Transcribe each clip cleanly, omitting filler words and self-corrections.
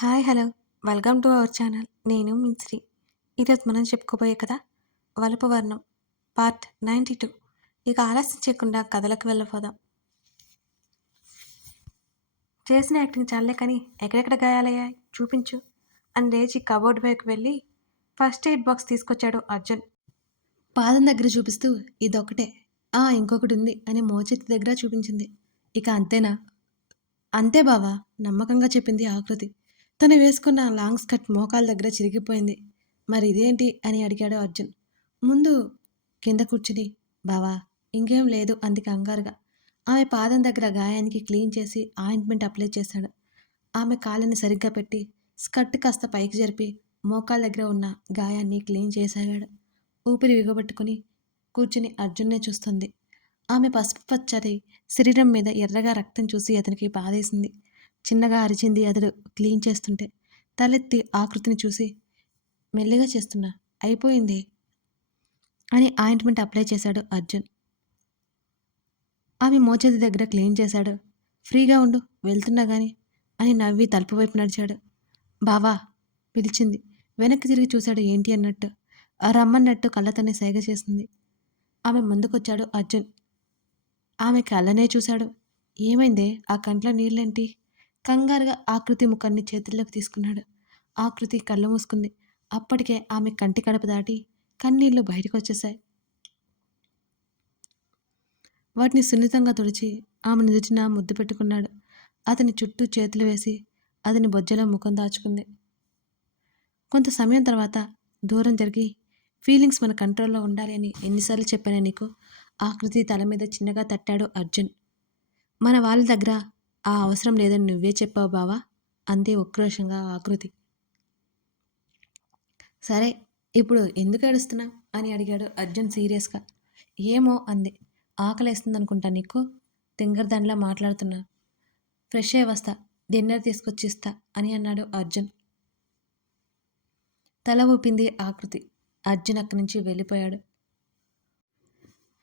Hi hello welcome to our channel. నేను మీ శ్రీ. ఈరోజు మనం చెప్పుకోబోయే కథ వలపు వర్ణం పార్ట్ 92. ఇక ఆలస్యం చేయకుండా కథలకు వెళ్ళిపోదాం. చేసిన యాక్టింగ్ చాలే కానీ ఎక్కడెక్కడ గాయాలయ్యాయి చూపించు అని లేచి కబోర్డ్ వైపు వెళ్ళి ఫస్ట్ ఎయిడ్ బాక్స్ తీసుకొచ్చాడు అర్జున్. పాదం దగ్గర చూపిస్తూ ఇదొక్కటే, ఇంకొకటి ఉంది అని మోచేతి దగ్గర చూపించింది. ఇక అంతేనా? అంతే బావా, నమ్మకంగా చెప్పింది ఆకృతి. తను వేసుకున్న లాంగ్ స్కర్ట్ మోకాల దగ్గర చిరిగిపోయింది. మరి ఇదేంటి అని అడిగాడు అర్జున్. ముందు కింద కూర్చుని బావా ఇంకేం లేదు అంది కంగారుగా. ఆమె పాదం దగ్గర గాయానికి క్లీన్ చేసి ఆయింట్మెంట్ అప్లై చేశాడు. ఆమె కాళ్ళని సరిగ్గా పెట్టి స్కర్ట్ కాస్త పైకి జరిపి మోకాల దగ్గర ఉన్న గాయాన్ని క్లీన్ చేసాగాడు. ఊపిరి బిగబట్టుకుని కూర్చుని అర్జున్నే చూస్తుంది. ఆమె పసుపు పచ్చటి శరీరం మీద ఎర్రగా రక్తం చూసి అతనికి బాధేసింది. చిన్నగా అరిచింది అతడు క్లీన్ చేస్తుంటే. తలెత్తి ఆకృతిని చూసి మెల్లిగా చేస్తున్నా అయిపోయింది అని ఆయింట్మెంట్ అప్లై చేశాడు అర్జున్. ఆమె మోచేతి దగ్గర క్లీన్ చేశాడు. ఫ్రీగా ఉండు వెళ్తున్నా గాని అని నవ్వి తలుపు వైపు నడిచాడు. బావా పిలిచింది. వెనక్కి తిరిగి చూశాడు ఏంటి అన్నట్టు. రమ్మన్నట్టు కళ్ళతోనే సైగ చేసింది. ఆమె ముందుకొచ్చాడు అర్జున్. ఆమె కళ్ళనే చూశాడు. ఏమైందే ఆ కంట్లో నీళ్ళేంటి? కంగారుగా ఆకృతి ముఖాన్ని చేతుల్లోకి తీసుకున్నాడు. ఆకృతి కళ్ళు మూసుకుంది. అప్పటికే ఆమె కంటి కడప దాటి కన్నీళ్లు బయటకు వచ్చేశాయి. వాటిని సున్నితంగా తుడిచి ఆమె నుదుటిన ముద్దు పెట్టుకున్నాడు. అతని చుట్టూ చేతులు వేసి అతని బొజ్జలో ముఖం దాచుకుంది. కొంత సమయం తర్వాత దూరం జరిగి ఫీలింగ్స్ మన కంట్రోల్లో ఉండాలి అని ఎన్నిసార్లు చెప్పానే నీకు? ఆకృతి తల మీద చిన్నగా తట్టాడు అర్జున్. మన వాళ్ళ దగ్గర ఆ అవసరం లేదని నువ్వే చెప్పావు బావా అంతే ఉక్రోషంగా ఆకృతి. సరే ఇప్పుడు ఎందుకు ఏడుస్తున్నావు అని అడిగాడు అర్జున్ సీరియస్గా. ఏమో అంది. ఆకలేస్తుందనుకుంటా నీకు, తింగరదానిలా మాట్లాడుతున్నా. ఫ్రెష్ అయ్యి వస్తా, డిన్నర్ తీసుకొచ్చి ఇస్తా అని అన్నాడు అర్జున్. తల ఊపింది ఆకృతి. అర్జున్ అక్కడి నుంచి వెళ్ళిపోయాడు.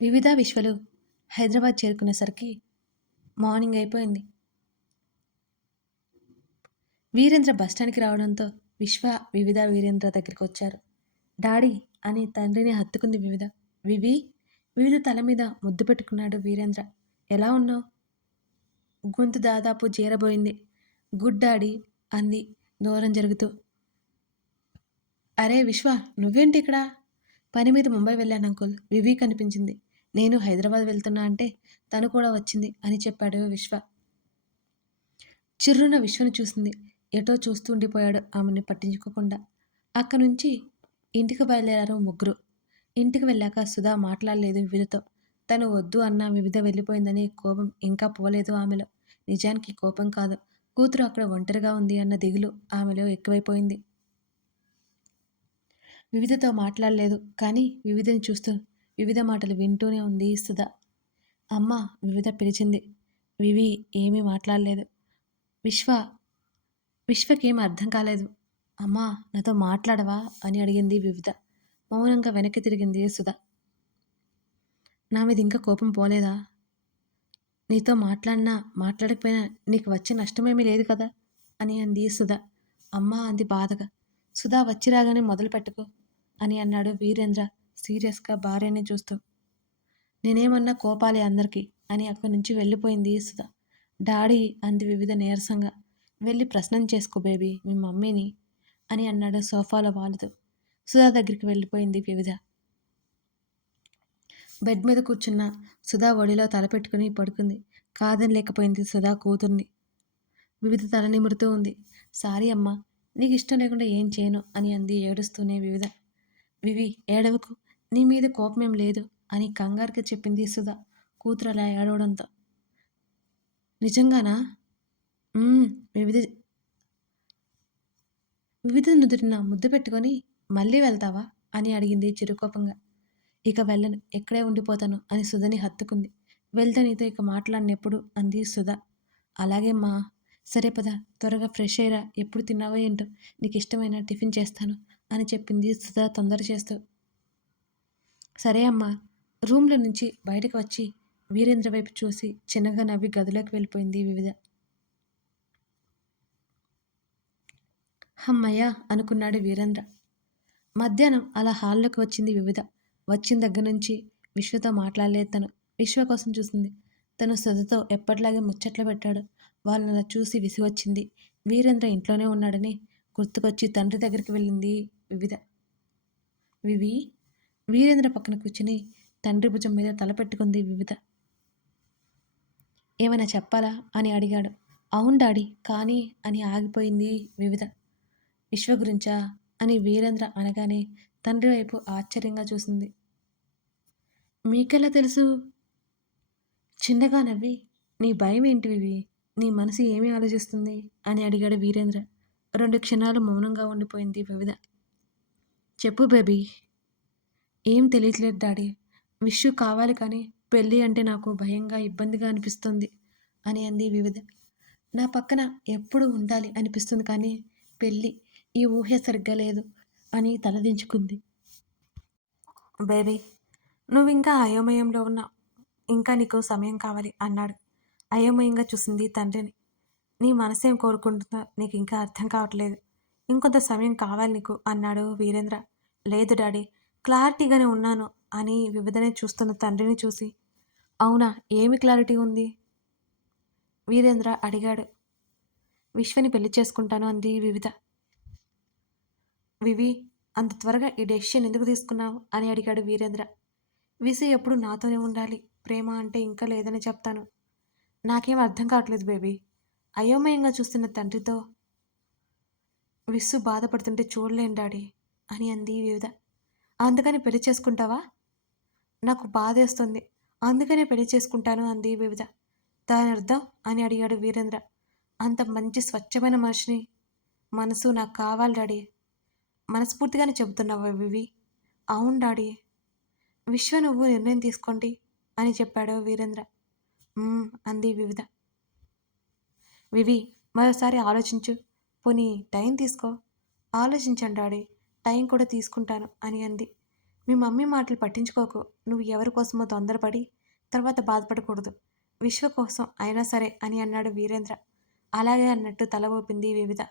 వివిధ విశ్వలు హైదరాబాద్ చేరుకునేసరికి మార్నింగ్ అయిపోయింది. వీరేంద్ర బస్టాండ్కి రావడంతో విశ్వ వివిధ వీరేంద్ర దగ్గరికి వచ్చారు. డాడీ అని తండ్రిని హత్తుకుంది వివిధ. వివిధ తల మీద ముద్దు పెట్టుకున్నాడు వీరేంద్ర. ఎలా ఉన్నావు? గొంతు దాదాపు చేరబోయింది. గుడ్ డాడీ అంది దూరం జరుగుతూ. అరే విశ్వ నువ్వేంటి ఇక్కడ? పని మీద ముంబై వెళ్ళాను అంకుల్. వివి కనిపించింది. నేను హైదరాబాద్ వెళ్తున్నా అంటే తను కూడా వచ్చింది అని చెప్పాడు విశ్వ. చిర్రున విశ్వను చూసింది. ఎటో చూస్తూ ఉండిపోయాడు ఆమెను పట్టించుకోకుండా. అక్కడి నుంచి ఇంటికి బయలుదేరారు ముగ్గురు. ఇంటికి వెళ్ళాక సుధా మాట్లాడలేదు వివిధతో. తను వద్దు అన్న వివిధ వెళ్ళిపోయిందని కోపం ఇంకా పోలేదు ఆమెలో. నిజానికి కోపం కాదు, కూతురు అక్కడ ఒంటరిగా ఉంది అన్న దిగులు ఆమెలో ఎక్కువైపోయింది. వివిధతో మాట్లాడలేదు కానీ వివిధని చూస్తూ వివిధ మాటలు వింటూనే ఉంది సుధా. అమ్మ వివిధ పిలిచింది. వివి ఏమీ మాట్లాడలేదు. విశ్వకేం అర్థం కాలేదు. అమ్మా నాతో మాట్లాడవా అని అడిగింది వివిధ. మౌనంగా వెనక్కి తిరిగింది సుధా. నా మీద ఇంకా కోపం పోలేదా? నీతో మాట్లాడినా మాట్లాడకపోయినా నీకు వచ్చే నష్టమేమీ లేదు కదా అని అంది సుధా. అమ్మా అంది బాధగా. సుధా వచ్చి రాగానే మొదలు పెట్టుకో అని అన్నాడు వీరేంద్ర సీరియస్గా భార్యని చూస్తూ. నేనేమన్నా కోపాలే అందరికీ అని అక్కడి నుంచి వెళ్ళిపోయింది సుధా. డాడీ అంది వివిధ నీరసంగా. వెళ్ళి ప్రశ్నం చేసుకో బేబీ మీ మమ్మీని అని అన్నాడు సోఫాలో వాలుతూ. సుధా దగ్గరికి వెళ్ళిపోయింది వివిధ. బెడ్ మీద కూర్చున్న సుధా ఒడిలో తలపెట్టుకుని పడుకుంది. కాదని లేకపోయింది సుధా కూతుర్ని. వివిధ తల నిమురుతూ ఉంది. సారీ అమ్మా, నీకు ఇష్టం లేకుండా ఏం చేయను అని అంది ఏడుస్తూనే వివిధ. వివి ఏడవకు, నీ మీద కోపమేం లేదు అని కంగారుగా చెప్పింది సుధా కూతురు అలా ఏడవడంతో. నిజంగానా? వివిధ వివిధ నుదుటిన ముద్దు పెట్టుకొని మళ్ళీ వెళ్తావా అని అడిగింది చిరుకోపంగా. ఇక వెళ్ళను, ఎక్కడే ఉండిపోతాను అని సుధని హత్తుకుంది. వెళ్తే నీతో ఇక మాట్లాడినెప్పుడు అంది సుధ. అలాగే మా, సరే పద త్వరగా ఫ్రెష్ అయ్యరా, ఎప్పుడు తిన్నావో ఏంటో, నీకు ఇష్టమైన టిఫిన్ చేస్తాను అని చెప్పింది సుధ తొందర చేస్తూ. సరే అమ్మా. రూమ్లో నుంచి బయటకు వచ్చి వీరేంద్ర వైపు చూసి చిన్నగా నవ్వి గదిలోకి వెళ్ళిపోయింది వివిధ. హమ్మయ్య అనుకున్నాడు వీరేంద్ర. మధ్యాహ్నం అలా హాల్లోకి వచ్చింది వివిధ. వచ్చిన దగ్గర నుంచి విశ్వతో మాట్లాడలేదు తను. విశ్వ కోసం చూసింది. తను సుధతో ఎప్పటిలాగే ముచ్చట్లు పెట్టాడు. వాళ్ళని అలా చూసి విసిగొచ్చింది. వీరేంద్ర ఇంట్లోనే ఉన్నాడని గుర్తుకొచ్చి తండ్రి దగ్గరికి వెళ్ళింది వివిధ. వివి వీరేంద్ర పక్కన కూర్చుని తండ్రి భుజం మీద తల పెట్టుకుంది వివిధ. ఏమైనా చెప్పాలా అని అడిగాడు. అవును డాడీ, కానీ అని ఆగిపోయింది వివిధ. విశ్వ గురించా అని వీరేంద్ర అనగానే తండ్రి వైపు ఆశ్చర్యంగా చూసింది. మీకెలా తెలుసు? చిన్నగా నవ్వి, నీ భయం ఏంటి వివి? నీ మనసు ఏమి ఆలోచిస్తుంది అని అడిగాడు వీరేంద్ర. 2 క్షణాలు మౌనంగా ఉండిపోయింది వివిధ. చెప్పు బేబీ. ఏం తెలియట్లేదు డాడీ. విషు కావాలి కానీ పెళ్ళి అంటే నాకు భయంగా ఇబ్బందిగా అనిపిస్తుంది అని అంది వివిధ. నా పక్కన ఎప్పుడు ఉండాలి అనిపిస్తుంది కానీ పెళ్ళి ఈ ఊహ సరిగ్గా లేదు అని తలదించుకుంది. బేబీ, నువ్వింకా అయోమయంలో ఉన్నావు. ఇంకా నీకు సమయం కావాలి అన్నాడు. అయోమయంగా చూసింది తండ్రిని. నీ మనసేం కోరుకుంటుందో నీకు ఇంకా అర్థం కావట్లేదు. ఇంకొంత సమయం కావాలి నీకు అన్నాడు వీరేంద్ర. లేదు డాడీ, క్లారిటీగానే ఉన్నాను అని వివిధనే చూస్తున్న తండ్రిని చూసి, అవునా, ఏమి క్లారిటీ ఉంది? వీరేంద్ర అడిగాడు. విశ్వని పెళ్లి చేసుకుంటాను అంది వివిధ. వివి, అంత త్వరగా ఈ డెసిషన్ ఎందుకు తీసుకున్నావు అని అడిగాడు వీరేంద్ర. విసు ఎప్పుడు నాతోనే ఉండాలి, ప్రేమ అంటే ఇంకా లేదని చెప్తాను. నాకేం అర్థం కావట్లేదు బేబీ. అయోమయంగా చూస్తున్న తండ్రితో, విస్సు బాధపడుతుంటే చూడలేను డాడీ అని అంది వివిధ. అందుకని పెళ్లి చేసుకుంటావా? నాకు బాధేస్తుంది, అందుకనే పెళ్లి చేసుకుంటాను అంది వివిధ. దాని అర్థం అని అడిగాడు వీరేంద్ర. అంత మంచి స్వచ్ఛమైన మనిషిని మనసు నాకు కావాలి డాడీ. మనస్ఫూర్తిగానే చెబుతున్నావా వివి? అవును డాడీ. విశ్వ నువ్వు నిర్ణయం తీసుకోండి అని చెప్పాడు వీరేంద్ర. అంది వివిధ. వివి, మరోసారి ఆలోచించు. పోనీ టైం తీసుకో. ఆలోచించండి డాడీ, టైం కూడా తీసుకుంటాను అని అంది. మీ మమ్మీ మాటలు పట్టించుకోకు. నువ్వు ఎవరి కోసమో తొందరపడి తర్వాత బాధపడకూడదు. విశ్వ కోసం అయినా సరే అని అన్నాడు వీరేంద్ర. అలాగే అన్నట్టు తల ఊపింది వివిధ.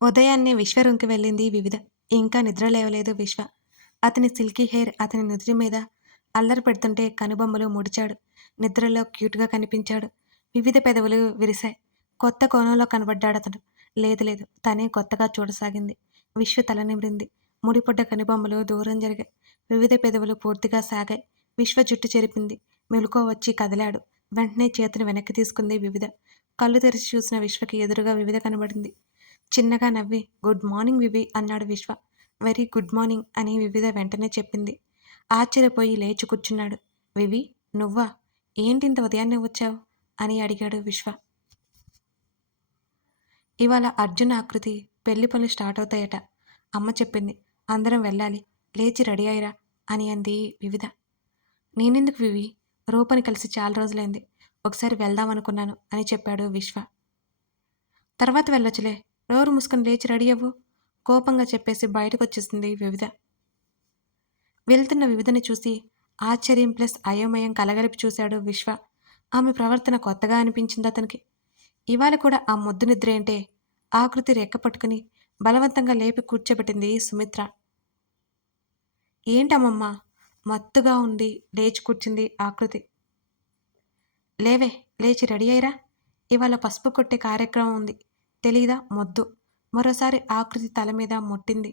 ఉదయాన్నే విశ్వ రూమ్కి వెళ్ళింది వివిధ. ఇంకా నిద్ర లేవలేదు విశ్వ. అతని సిల్కీ హెయిర్ అతని నుదిటి మీద అల్లరి పెడుతుంటే కనుబొమ్మలు ముడిచాడు. నిద్రలో క్యూట్గా కనిపించాడు. వివిధ పెదవులు విరిశాయి. కొత్త కోణంలో కనబడ్డాడతను. లేదు లేదు, తనే కొత్తగా చూడసాగింది. విశ్వ తల నిమిరింది. ముడిపడ్డ కనుబొమ్మలు దూరం జరిగాయి. వివిధ పెదవులు పూర్తిగా సాగాయి. విశ్వ జుట్టు చెరిపింది. మెలుకో వచ్చి కదిలాడు. వెంటనే చేతిని వెనక్కి తీసుకుంది వివిధ. కళ్ళు తెరిచి చూసిన విశ్వకి ఎదురుగా వివిధ కనబడింది. చిన్నగా నవ్వి, గుడ్ మార్నింగ్ వివి అన్నాడు విశ్వ. వెరీ గుడ్ మార్నింగ్ అని వివిధ వెంటనే చెప్పింది. ఆశ్చర్యపోయి లేచి కూర్చున్నాడు. వివి, నువ్వా? ఏంటి ఇంత ఉదయాన్నే వచ్చావు అని అడిగాడు విశ్వ. ఇవాళ అర్జున్ ఆకృతి పెళ్లి పనులు స్టార్ట్ అవుతాయట. అమ్మ చెప్పింది. అందరం వెళ్ళాలి. లేచి రెడీ అయ్యిరా అని అంది వివిధ. నేనెందుకు వివి? రూపని కలిసి చాలా రోజులైంది. ఒకసారి వెళ్దాం అనుకున్నాను అని చెప్పాడు విశ్వ. తర్వాత వెళ్ళొచ్చులే. నోరు మూసుకొని లేచి రెడీ అవ్వు కోపంగా చెప్పేసి బయటకొచ్చేసింది వివిధ. వెళ్తున్న వివిధని చూసి ఆశ్చర్యం ప్లస్ అయోమయం కలగలిపి చూశాడు విశ్వ. ఆమె ప్రవర్తన కొత్తగా అనిపించింది అతనికి. ఇవాళ కూడా ఆ ముద్దు నిద్ర ఏంటే? ఆకృతి రెక్క పట్టుకుని బలవంతంగా లేపి కూర్చోబెట్టింది సుమిత్ర. ఏంటమ్మమ్మ? మత్తుగా ఉంది లేచి కూర్చుంది ఆకృతి. లేవే, లేచి రెడీ అయ్యిరా. ఇవాళ పసుపు కొట్టే కార్యక్రమం ఉంది. తెలీదా? మొద్దు. మరోసారి ఆకృతి తల మీద ముట్టింది.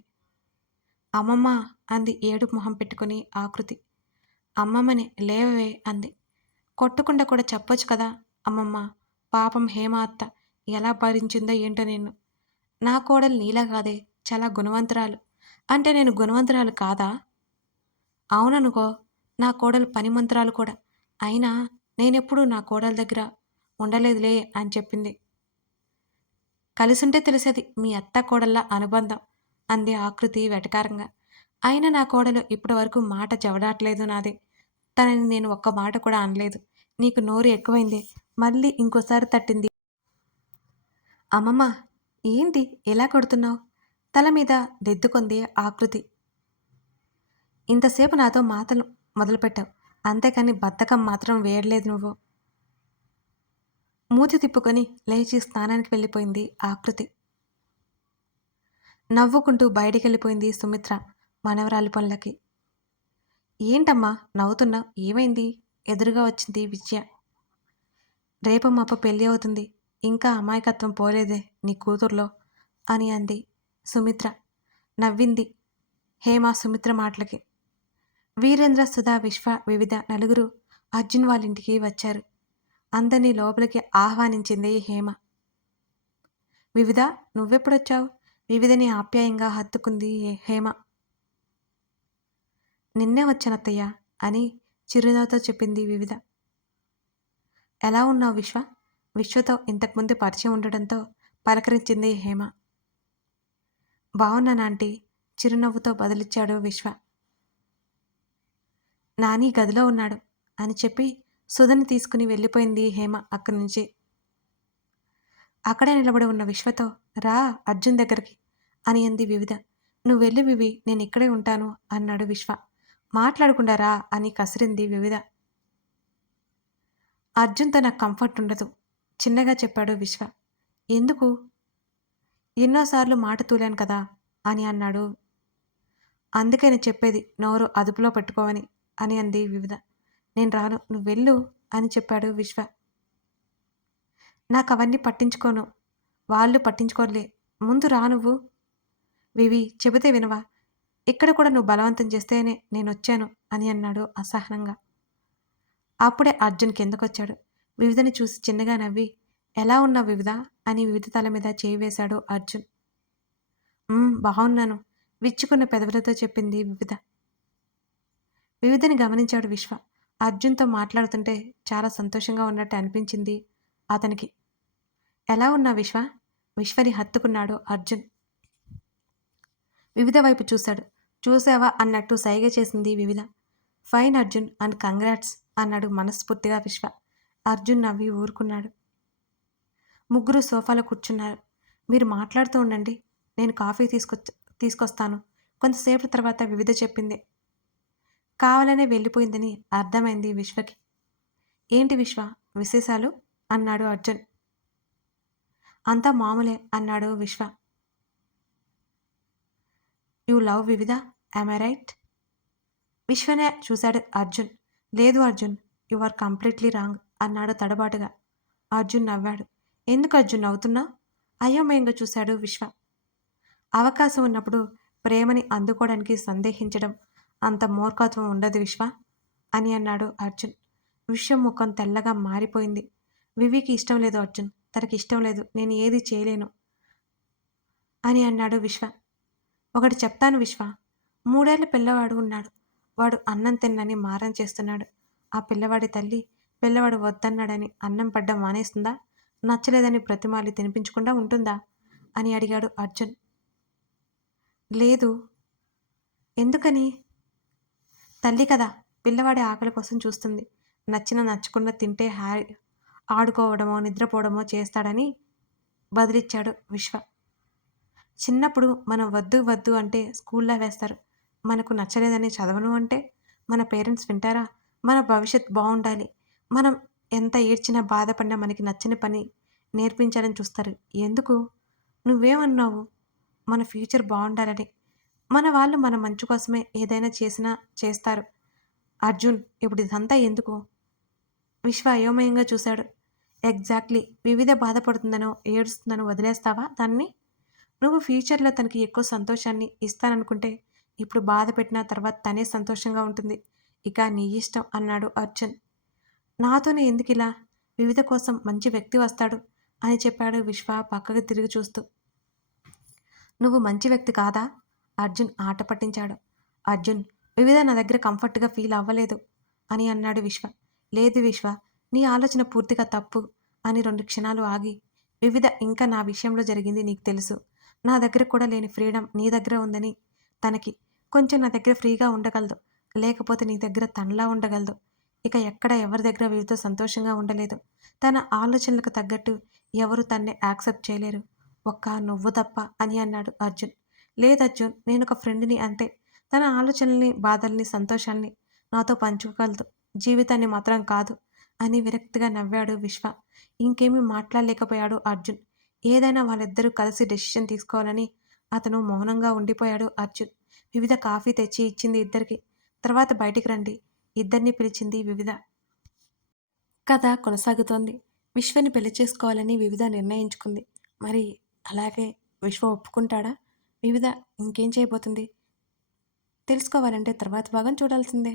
అమ్మమ్మ అంది ఏడుపు మొహం పెట్టుకుని ఆకృతి. అమ్మమ్మని లేవవే అంది. కొట్టకుండా కూడా చెప్పొచ్చు కదా అమ్మమ్మ. పాపం హేమ అత్త ఎలా భరించిందో ఏంటో నిన్ను. నా కోడలు నీలా కాదే, చాలా గుణవంతురాలు. అంటే నేను గుణవంతురాలు కాదా? అవుననుకో, నా కోడలు పనిమంతురాలు కూడా. అయినా నేనెప్పుడూ నా కోడల దగ్గర ఉండలేదులే అని చెప్పింది. కలిసుంటే తెలిసేది మీ అత్త కోడళ్ళ అనుబంధం అంది ఆకృతి వెటకారంగా. అయినా నా కోడలు ఇప్పటి వరకు మాట జవడాట్లేదు నాది. తనని నేను ఒక్క మాట కూడా అనలేదు. నీకు నోరు ఎక్కువైంది. మళ్ళీ ఇంకోసారి తట్టింది. అమ్మమ్మ, ఏంటి ఎలా కొడుతున్నావు? తల మీద దిద్దుకుంది ఆకృతి. ఇంతసేపు నాతో మాటలు మొదలుపెట్టావు, అంతేకాని బద్ధకం మాత్రం వేయలేదు నువ్వు. మూతి తిప్పుకొని లేచి స్నానానికి వెళ్ళిపోయింది ఆకృతి. నవ్వుకుంటూ బయటికెళ్ళిపోయింది సుమిత్ర మనవరాలి పనులకి. ఏంటమ్మా నవ్వుతున్నావు? ఏమైంది? ఎదురుగా వచ్చింది విజయ. రేపు మాప పెళ్ళి అవుతుంది. ఇంకా అమాయకత్వం పోలేదే నీ కూతుర్లో అని అంది సుమిత్ర. నవ్వింది హేమ సుమిత్ర మాటలకి. వీరేంద్ర, సుధా, విశ్వ, వివిధ నలుగురు అర్జున్ వాళ్ళింటికి వచ్చారు. అందరినీ లోపలికి ఆహ్వానించింది హేమ. వివిధ, నువ్వెప్పుడొచ్చావు? వివిధని ఆప్యాయంగా హత్తుకుంది హేమ. నిన్నే వచ్చానత్తయ్య అని చిరునవ్వుతో చెప్పింది వివిధ. ఎలా ఉన్నావు విశ్వ? విశ్వతో ఇంతకుముందు పరిచయం ఉండడంతో పలకరించింది హేమ. బావున్నానాంటీ చిరునవ్వుతో బదులిచ్చాడు విశ్వ. నాని గదిలో ఉన్నాడు అని చెప్పి సుధని తీసుకుని వెళ్ళిపోయింది హేమ అక్కడి నుంచి. అక్కడే నిలబడి ఉన్న విశ్వతో రా అర్జున్ దగ్గరికి అని అంది వివిధ. నువ్వు వెళ్ళి వివి, నేను ఇక్కడే ఉంటాను అన్నాడు విశ్వ. మాట్లాడకుండా రా అని కసిరింది వివిధ. అర్జున్తో నాకు కంఫర్ట్ ఉండదు చిన్నగా చెప్పాడు విశ్వ. ఎందుకు? ఎన్నోసార్లు మాట తూలాను కదా అని అన్నాడు. అందుకే నేను చెప్పేది నోరు అదుపులో పెట్టుకోవని అని అంది వివిధ. నేను రాను, నువ్వు వెళ్ళు అని చెప్పాడు విశ్వ. నాకు అవన్నీ పట్టించుకోను, వాళ్ళు పట్టించుకోలే, ముందు రా నువ్వు. వివి చెబితే వినవా? ఇక్కడ కూడా నువ్వు బలవంతం చేస్తేనే నేను వచ్చాను అని అన్నాడు అసహనంగా. అప్పుడే అర్జున్ కిందకొచ్చాడు. వివిధని చూసి చిన్నగా నవ్వి ఎలా ఉన్నావు వివిధ అని వివిధ తల మీద చేయి వేశాడు అర్జున్. బాగున్నాను విచ్చుకున్న పెదవులతో చెప్పింది వివిధ. వివిధని గమనించాడు విశ్వ. అర్జున్తో మాట్లాడుతుంటే చాలా సంతోషంగా ఉన్నట్టు అనిపించింది అతనికి. ఎలా ఉన్నా విశ్వ? విశ్వని హత్తుకున్నాడు అర్జున్. వివిధ వైపు చూశాడు. చూసావా అన్నట్టు సైగ చేసింది వివిధ. ఫైన్ అర్జున్ అండ్ కంగ్రాట్స్ అన్నాడు మనస్ఫూర్తిగా విశ్వ. అర్జున్ నవ్వి ఊరుకున్నాడు. ముగ్గురు సోఫాలో కూర్చున్నారు. మీరు మాట్లాడుతూ ఉండండి, నేను కాఫీ తీసుకొస్తాను కొంతసేపు తర్వాత వివిధ చెప్పింది. కావాలనే వెళ్ళిపోయిందని అర్థమైంది విశ్వకి. ఏంటి విశ్వ విశేషాలు అన్నాడు అర్జున్. అంతా మామూలే అన్నాడు Vishwa. You love Vividha, am I right? విశ్వనే చూశాడు అర్జున్. లేదు Arjun, you are completely wrong అన్నాడు తడబాటుగా. అర్జున్ నవ్వాడు. ఎందుకు అర్జున్ నవ్వుతున్నావు? అయోమయంగా చూశాడు విశ్వ. అవకాశం ఉన్నప్పుడు ప్రేమని అందుకోవడానికి సందేహించడం అంత మూర్ఖత్వం ఉండదు విశ్వ అని అన్నాడు అర్జున్. విశ్వ ముఖం తెల్లగా మారిపోయింది. వివికి ఇష్టం లేదు అర్జున్, తనకి ఇష్టం లేదు, నేను ఏది చేయలేను అని అన్నాడు విశ్వ. ఒకటి చెప్తాను విశ్వ, 3 ఏళ్ల పిల్లవాడు ఉన్నాడు. వాడు అన్నం తిన్నని మారం చేస్తున్నాడు. ఆ పిల్లవాడి తల్లి పిల్లవాడు వద్దన్నాడని అన్నం పడ్డం మానేస్తుందా? నచ్చలేదని ప్రతిమాలి తినిపించకుండా ఉంటుందా అని అడిగాడు అర్జున్. లేదు. ఎందుకని? తల్లి కదా, పిల్లవాడి ఆకలి కోసం చూస్తుంది. నచ్చకుండా తింటే ఆడుకోవడమో నిద్రపోవడమో చేస్తాడని బదిలిచ్చాడు విశ్వ. చిన్నప్పుడు మనం వద్దు వద్దు అంటే స్కూల్లో వేస్తారు. మనకు నచ్చలేదని చదవను అంటే మన పేరెంట్స్ వింటారా? మన భవిష్యత్ బాగుండాలి, మనం ఎంత ఏడ్చినా బాధపడినా మనకి నచ్చని పని నేర్పించాలని చూస్తారు. ఎందుకు? నువ్వేమన్నావు? మన ఫ్యూచర్ బాగుండాలని. మన వాళ్ళు మన మంచు కోసమే ఏదైనా చేసినా చేస్తారు. అర్జున్ ఇప్పుడు ఇదంతా ఎందుకు? విశ్వ అయోమయంగా చూశాడు. ఎగ్జాక్ట్లీ, వివిధ బాధపడుతుందనో ఏడుస్తుందనో వదిలేస్తావా దాన్ని? నువ్వు ఫ్యూచర్లో తనకి ఎక్కువ సంతోషాన్ని ఇస్తాననుకుంటే ఇప్పుడు బాధ పెట్టిన తర్వాత తనే సంతోషంగా ఉంటుంది. ఇక నీ ఇష్టం అన్నాడు అర్జున్. నాతోనే ఎందుకిలా? వివిధ కోసం మంచి వ్యక్తి వస్తాడు అని చెప్పాడు విశ్వ పక్కకు తిరిగి చూస్తూ. నువ్వు మంచి వ్యక్తి కాదా? అర్జున్ ఆట పట్టించాడు. అర్జున్, వివిధ నా దగ్గర కంఫర్ట్గా ఫీల్ అవ్వలేదు అని అన్నాడు విశ్వ. లేదు విశ్వ, నీ ఆలోచన పూర్తిగా తప్పు అని 2 క్షణాలు ఆగి, వివిధ ఇంకా నా విషయంలో జరిగింది నీకు తెలుసు. నా దగ్గర కూడా లేని ఫ్రీడమ్ నీ దగ్గర ఉందని తనకి. కొంచెం నా దగ్గర ఫ్రీగా ఉండగలదు, లేకపోతే నీ దగ్గర తనలా ఉండగలదు. ఇక ఎక్కడ ఎవరి దగ్గర వీరితో సంతోషంగా ఉండలేదు. తన ఆలోచనలకు తగ్గట్టు ఎవరు తన్నే యాక్సెప్ట్ చేయలేరు, ఒక్క నువ్వు తప్ప అని అన్నాడు అర్జున్. లేదు అర్జున్, నేను ఒక ఫ్రెండ్ని అంతే. తన ఆలోచనల్ని బాధల్ని సంతోషాల్ని నాతో పంచుకోగలదు, జీవితాన్ని మాత్రం కాదు అని విరక్తిగా నవ్వాడు విశ్వ. ఇంకేమీ మాట్లాడలేకపోయాడు అర్జున్. ఏదైనా వాళ్ళిద్దరూ కలిసి డెసిషన్ తీసుకోవాలని అతను మౌనంగా ఉండిపోయాడు అర్జున్. వివిధ కాఫీ తెచ్చి ఇచ్చింది ఇద్దరికి. తర్వాత బయటికి రండి. ఇద్దరిని పిలిచింది వివిధ. కథ కొనసాగుతోంది. విశ్వని పెళ్లి చేసుకోవాలని వివిధ నిర్ణయించుకుంది. మరి అలాగే విశ్వ ఒప్పుకుంటాడా? వివిధ ఇంకేం చేయబోతుంది? తెలుసుకోవాలంటే తర్వాత భాగం చూడాల్సిందే.